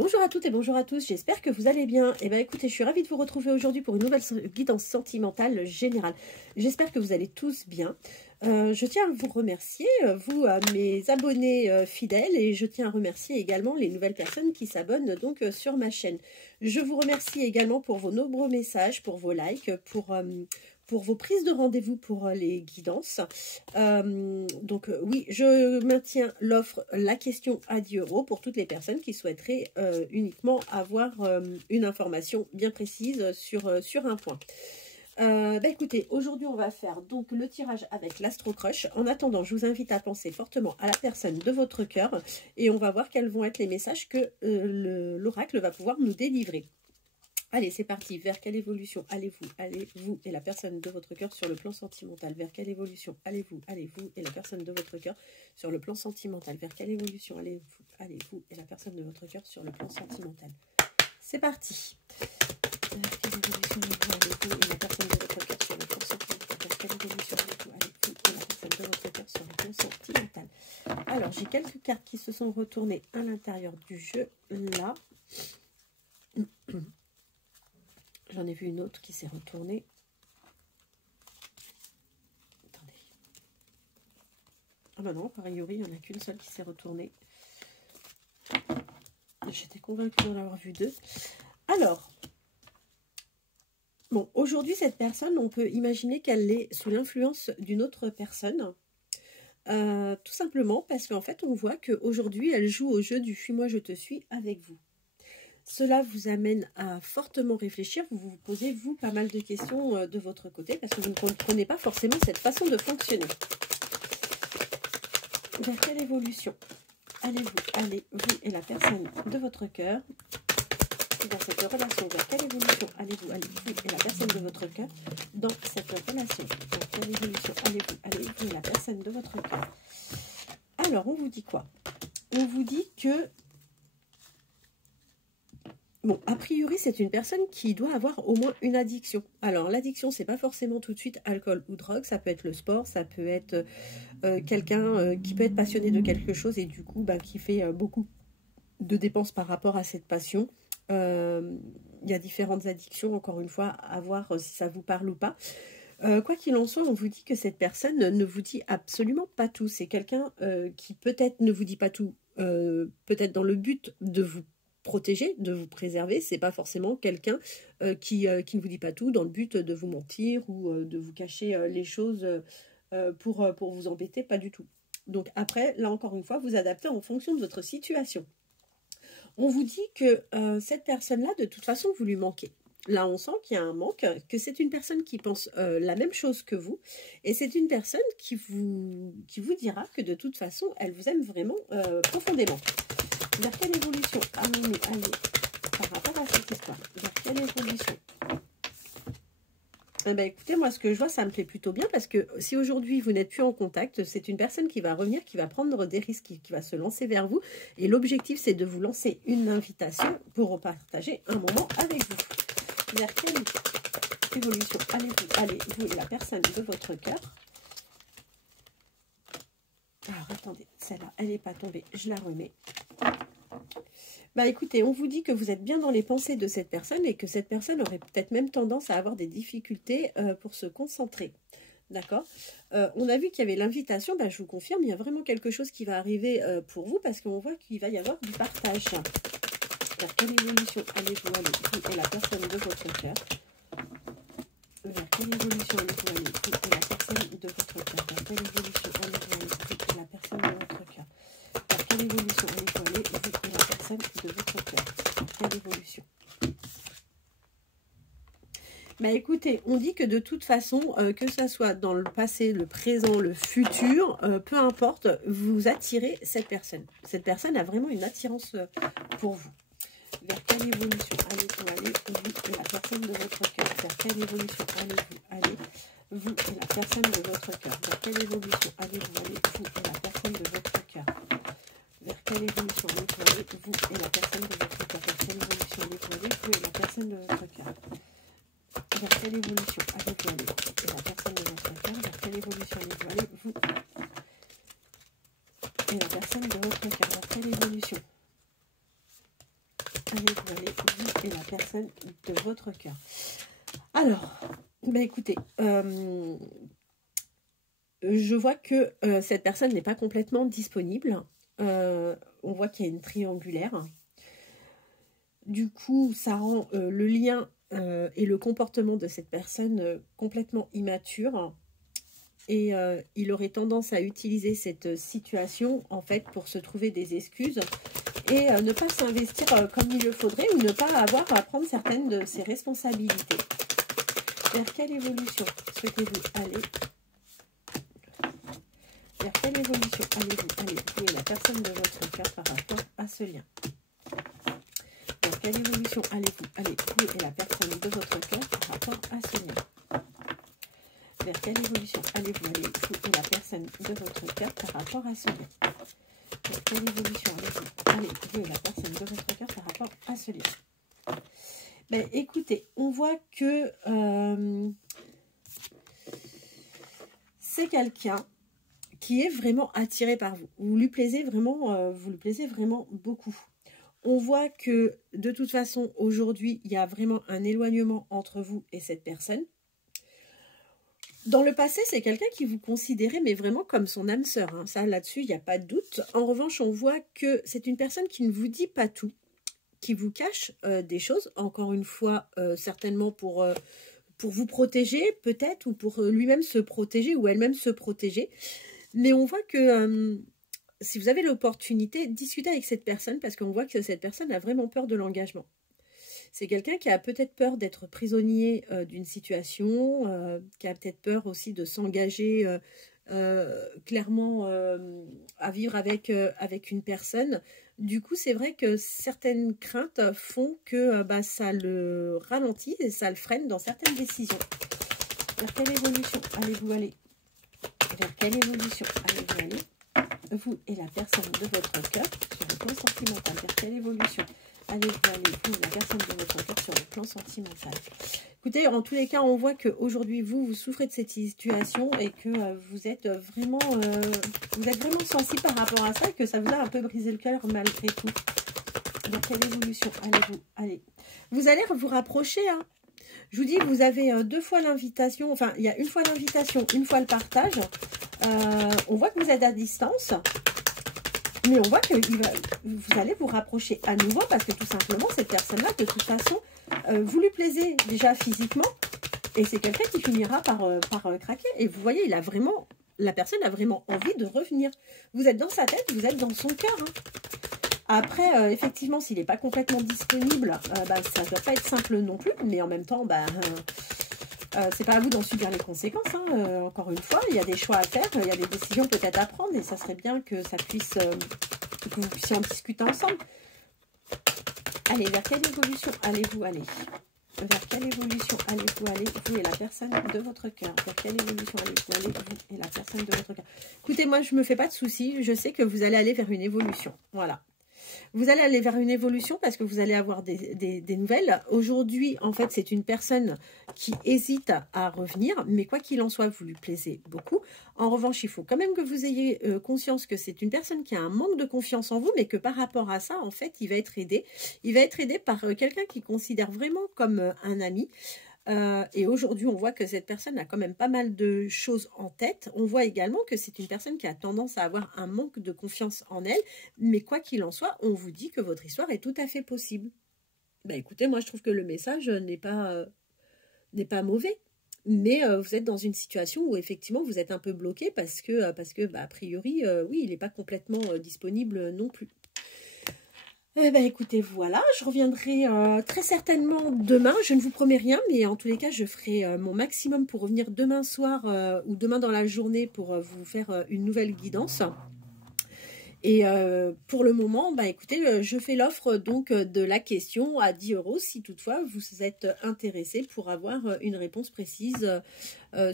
Bonjour à toutes et bonjour à tous, j'espère que vous allez bien. Eh bien écoutez, je suis ravie de vous retrouver aujourd'hui pour une nouvelle guidance sentimentale générale. J'espère que vous allez tous bien. Je tiens à vous remercier, vous, mes abonnés fidèles, et je tiens à remercier également les nouvelles personnes qui s'abonnent donc sur ma chaîne. Je vous remercie également pour vos nombreux messages, pour vos likes, pour vos prises de rendez-vous pour les guidances. Oui, je maintiens l'offre La question à 10 € pour toutes les personnes qui souhaiteraient uniquement avoir une information bien précise sur un point. Écoutez, aujourd'hui on va faire donc le tirage avec l'Astro Crush. En attendant, je vous invite à penser fortement à la personne de votre cœur et on va voir quels vont être les messages que l'oracle va pouvoir nous délivrer. Allez, c'est parti. Vers quelle évolution allez-vous et la personne de votre cœur sur le plan sentimental? Vers quelle évolution allez-vous et la personne de votre cœur sur le plan sentimental? Vers quelle évolution allez-vous et la personne de votre cœur sur le plan sentimental? C'est parti. Vers quelle évolution allez-vous et la personne de votre cœur sur le plan sentimental? Vers quelle évolution allez-vous et la personne de votre cœur sur le plan sentimental? Alors, j'ai quelques cartes qui se sont retournées à l'intérieur du jeu, là. J'en ai vu une autre qui s'est retournée. Attendez. Ah bah non, a priori, il n'y en a qu'une seule qui s'est retournée. J'étais convaincue d'en avoir vu deux. Alors, bon, aujourd'hui, cette personne, on peut imaginer qu'elle est sous l'influence d'une autre personne. Tout simplement parce qu'en fait, on voit qu'aujourd'hui, elle joue au jeu du « fuis-moi, je te suis » avec vous. Cela vous amène à fortement réfléchir, vous vous posez, vous, pas mal de questions de votre côté, parce que vous ne comprenez pas forcément cette façon de fonctionner. Vers quelle évolution allez-vous et la personne de votre cœur dans cette relation? Vers quelle évolution allez-vous et la personne de votre cœur dans cette relation? Vers quelle évolution allez-vous et la personne de votre cœur? Alors, on vous dit quoi? On vous dit que bon, a priori, c'est une personne qui doit avoir au moins une addiction. Alors, l'addiction, c'est pas forcément tout de suite alcool ou drogue. Ça peut être le sport, ça peut être quelqu'un qui peut être passionné de quelque chose et du coup, qui fait beaucoup de dépenses par rapport à cette passion. Il y a différentes addictions, encore une fois, à voir si ça vous parle ou pas. Quoi qu'il en soit, on vous dit que cette personne ne vous dit absolument pas tout. C'est quelqu'un qui peut-être ne vous dit pas tout, peut-être dans le but de vous protéger, de vous préserver. C'est pas forcément quelqu'un qui ne vous dit pas tout dans le but de vous mentir ou de vous cacher les choses pour vous embêter, pas du tout. Donc après, là encore une fois, vous adaptez en fonction de votre situation. On vous dit que cette personne-là, de toute façon, vous lui manquez. Là, on sent qu'il y a un manque, que c'est une personne qui pense la même chose que vous, et c'est une personne qui vous dira que de toute façon, elle vous aime vraiment profondément. Vers quelle évolution allons-nous aller par rapport à cette histoire? Vers quelle évolution? Écoutez, moi, ce que je vois, ça me plaît plutôt bien, parce que si aujourd'hui, vous n'êtes plus en contact, c'est une personne qui va revenir, qui va prendre des risques, qui va se lancer vers vous, et l'objectif, c'est de vous lancer une invitation pour partager un moment avec vous. Vers quelle évolution allez-vous et la personne de votre cœur? Alors, attendez, celle-là, elle n'est pas tombée, je la remets. Écoutez, on vous dit que vous êtes bien dans les pensées de cette personne et que cette personne aurait peut-être même tendance à avoir des difficultés pour se concentrer. D'accord? On a vu qu'il y avait l'invitation, je vous confirme, il y a vraiment quelque chose qui va arriver pour vous parce qu'on voit qu'il va y avoir du partage. Vers quelle évolution allez-vous et la personne de votre cœur? Vers quelle évolution allez-vous et la personne de votre cœur? Vers quelle évolution allez-vous et la personne de votre cœur? Vers quelle évolution allez-vous et la personne de votre cœur? Quelle évolution? Écoutez, on dit que de toute façon, que ça soit dans le passé, le présent, le futur, peu importe, vous attirez cette personne. Cette personne a vraiment une attirance pour vous. Vers quelle évolution allez-vous et la personne de votre cœur? Vers quelle évolution allez-vous et la personne de votre cœur? Vers quelle évolution allez-vous et la personne de votre cœur? Vers quelle évolution allez-vous et la personne de votre cœur? Vers quelle évolution allez-vous et la personne de votre cœur? Vers quelle évolution allez-vous et la personne de votre cœur? Vers quelle évolution allez-vous et la personne de votre cœur? Vers quelle évolution allez, vous allez, vous et la personne de votre cœur. Alors, bah écoutez, je vois que cette personne n'est pas complètement disponible. On voit qu'il y a une triangulaire. Du coup, ça rend le lien et le comportement de cette personne complètement immature. Et il aurait tendance à utiliser cette situation, en fait, pour se trouver des excuses et ne pas s'investir comme il le faudrait ou ne pas avoir à prendre certaines de ses responsabilités. Vers quelle évolution souhaitez-vous aller? Vers quelle évolution allez-vous et la personne de votre cœur par rapport à ce lien? Vers quelle évolution allez-vous et la personne de votre cœur par rapport à ce lien? Vers quelle évolution allez-vous et la personne de votre cœur par rapport à ce lien? Vers quelle évolution allez-vous et la personne de votre cœur par rapport à ce lien? Ben, écoutez, on voit que c'est quelqu'un qui est vraiment attiré par vous. Vous lui plaisez vraiment beaucoup. On voit que de toute façon, aujourd'hui, il y a vraiment un éloignement entre vous et cette personne. Dans le passé, c'est quelqu'un qui vous considérait, mais vraiment comme son âme sœur. Hein. Ça, là-dessus, il n'y a pas de doute. En revanche, on voit que c'est une personne qui ne vous dit pas tout, qui vous cache des choses. Encore une fois, certainement pour vous protéger, peut-être, ou pour lui-même se protéger, ou elle-même se protéger. Mais on voit que si vous avez l'opportunité, discutez avec cette personne, parce qu'on voit que cette personne a vraiment peur de l'engagement. C'est quelqu'un qui a peut-être peur d'être prisonnier d'une situation, qui a peut-être peur aussi de s'engager clairement à vivre avec une personne. Du coup, c'est vrai que certaines craintes font que ça le ralentit et ça le freine dans certaines décisions. Vers quelle évolution allez-vous aller? Vers quelle évolution allez-vous aller? Vous et la personne de votre cœur sur le plan sentimental. Vers quelle évolution allez-vous aller, vous, la personne de votre cœur sur le plan sentimental? Écoutez, en tous les cas, on voit qu'aujourd'hui, vous souffrez de cette situation et que vous êtes vraiment sensible par rapport à ça et que ça vous a un peu brisé le cœur malgré tout. Vers quelle évolution allez-vous aller? Vous allez vous rapprocher, hein. Je vous dis, vous avez deux fois l'invitation, enfin, il y a une fois l'invitation, une fois le partage. On voit que vous êtes à distance. Mais on voit que vous allez vous rapprocher à nouveau parce que tout simplement, cette personne-là, de toute façon, vous lui plaisez déjà physiquement et c'est quelqu'un qui finira par craquer. Et vous voyez, la personne a vraiment envie de revenir. Vous êtes dans sa tête, vous êtes dans son cœur. Hein. Après, effectivement, s'il n'est pas complètement disponible, ça ne doit pas être simple non plus. Mais en même temps, c'est pas à vous d'en subir les conséquences. Hein. Encore une fois, il y a des choix à faire, il y a des décisions peut-être à prendre et ça serait bien que ça puisse, que vous puissiez en discuter ensemble. Allez, vers quelle évolution allez-vous aller? Vers quelle évolution allez-vous aller, vous et la personne de votre cœur? Vers quelle évolution allez-vous aller, vous et la personne de votre cœur? Écoutez, moi, je ne me fais pas de soucis. Je sais que vous allez aller vers une évolution. Voilà. Vous allez aller vers une évolution parce que vous allez avoir des nouvelles. Aujourd'hui, en fait, c'est une personne qui hésite à revenir, mais quoi qu'il en soit, vous lui plaisez beaucoup. En revanche, il faut quand même que vous ayez conscience que c'est une personne qui a un manque de confiance en vous, mais que par rapport à ça, en fait, il va être aidé. Il va être aidé par quelqu'un qui considère vraiment comme un ami. Et aujourd'hui, on voit que cette personne a quand même pas mal de choses en tête. On voit également que c'est une personne qui a tendance à avoir un manque de confiance en elle. Mais quoi qu'il en soit, on vous dit que votre histoire est tout à fait possible. Écoutez, moi, je trouve que le message n'est pas mauvais. Mais vous êtes dans une situation où effectivement, vous êtes un peu bloqué parce que a priori, oui, il n'est pas complètement disponible non plus. Écoutez, voilà, je reviendrai très certainement demain. Je ne vous promets rien, mais en tous les cas, je ferai mon maximum pour revenir demain soir ou demain dans la journée pour vous faire une nouvelle guidance. Et pour le moment, écoutez, je fais l'offre donc de la question à 10 € si toutefois vous êtes intéressé pour avoir une réponse précise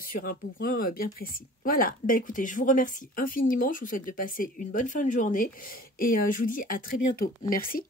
sur un point bien précis. Voilà, écoutez, je vous remercie infiniment. Je vous souhaite de passer une bonne fin de journée et je vous dis à très bientôt. Merci.